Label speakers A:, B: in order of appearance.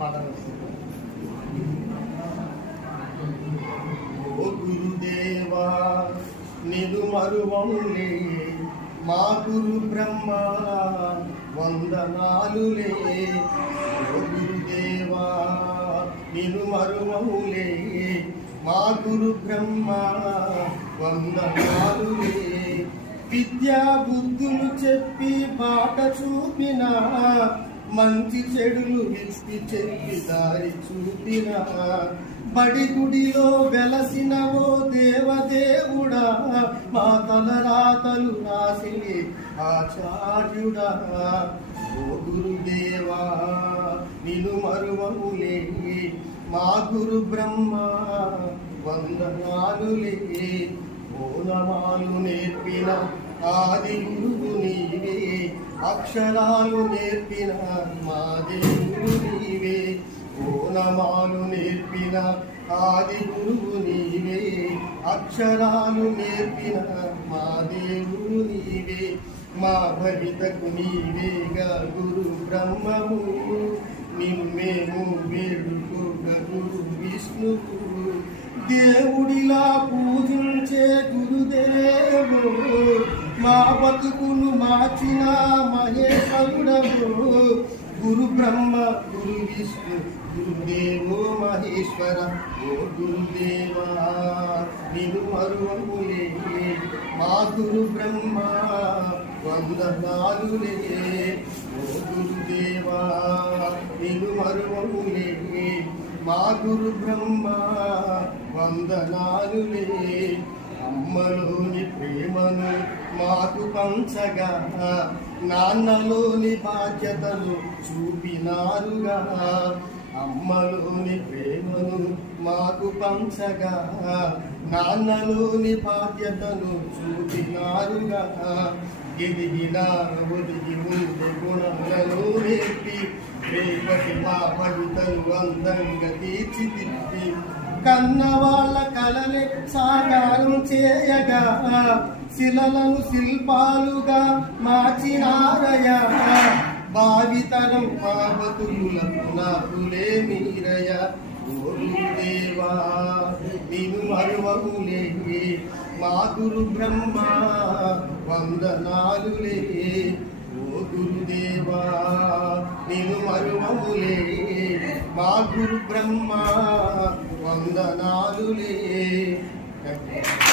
A: ఓ గురుదేవా నిను మరువములే. మా గురు బ్రహ్మ వందనాలులే. ఓ గురుదేవా నిను మరువములే. మా గురు బ్రహ్మ వందనాలులే. విద్యా బుద్ధులు చెప్పి బాట చూపిన మంచి చెడులు విప్పి చెప్పి దారి చూపిన బడి గుడిలో వెలసిన ఓ దేవదేవుడా? మా తలరాతలు రాసిని ఆచార్యుడా? ఓ గురుదేవా నిను మరువములే మా గురు బ్రహ్మ వందనాలులే ఓనమాలు నేర్పిన ఆది గురువు నీవే అక్షరాలు నేర్పిన మా దేవుడు నీవే ఓనమాలు నేర్పిన ఆది గురువు నీవే అక్షరాలు నేర్పిన మా దేవుడు నీవే మా భవితకు నీవేగా గురు బ్రహ్మము నిమ్మేము వేడుకోగ గురు విష్ణువు దేవుడిలా మా బతుకును మార్చిన మహేశ్వరుడవు. గురు బ్రహ్మ గురు విష్ణు గురుదేవో మహేశ్వర ఓ గురుదేవా నిన్ను మరువములే మా గురు బ్రహ్మ వందనాలులే ఓ గురుదేవా నిన్ను మరువములే మా గురు బ్రహ్మ వందనాలులే అమ్మలోని ప్రియ మాకు పంచగా నాన్నలోని బాధ్యతలు చూపినారుగా. అమ్మలోని ప్రేమను మాకు పంచగా నాన్నలోని బాధ్యతను చూపినారుగా. ఎదిగిన ఒదిగి ముందు గుణములను నేర్పి రేపటి మా భవితలు అందంగా తీర్చిదిద్ది. కన్న వాళ్ళ కలలే సాకారం చేయగా శిలలను శిల్పాలుగా మార్చినారయ భావితరం మా నాకులే మీరయ ఓ దేవా నిన్ను మరువములే మా గురు బ్రహ్మ వందనాలులే ఓ గురుదేవా నిన్ను మరువములే మా గురు బ్రహ్మ వందనాలులే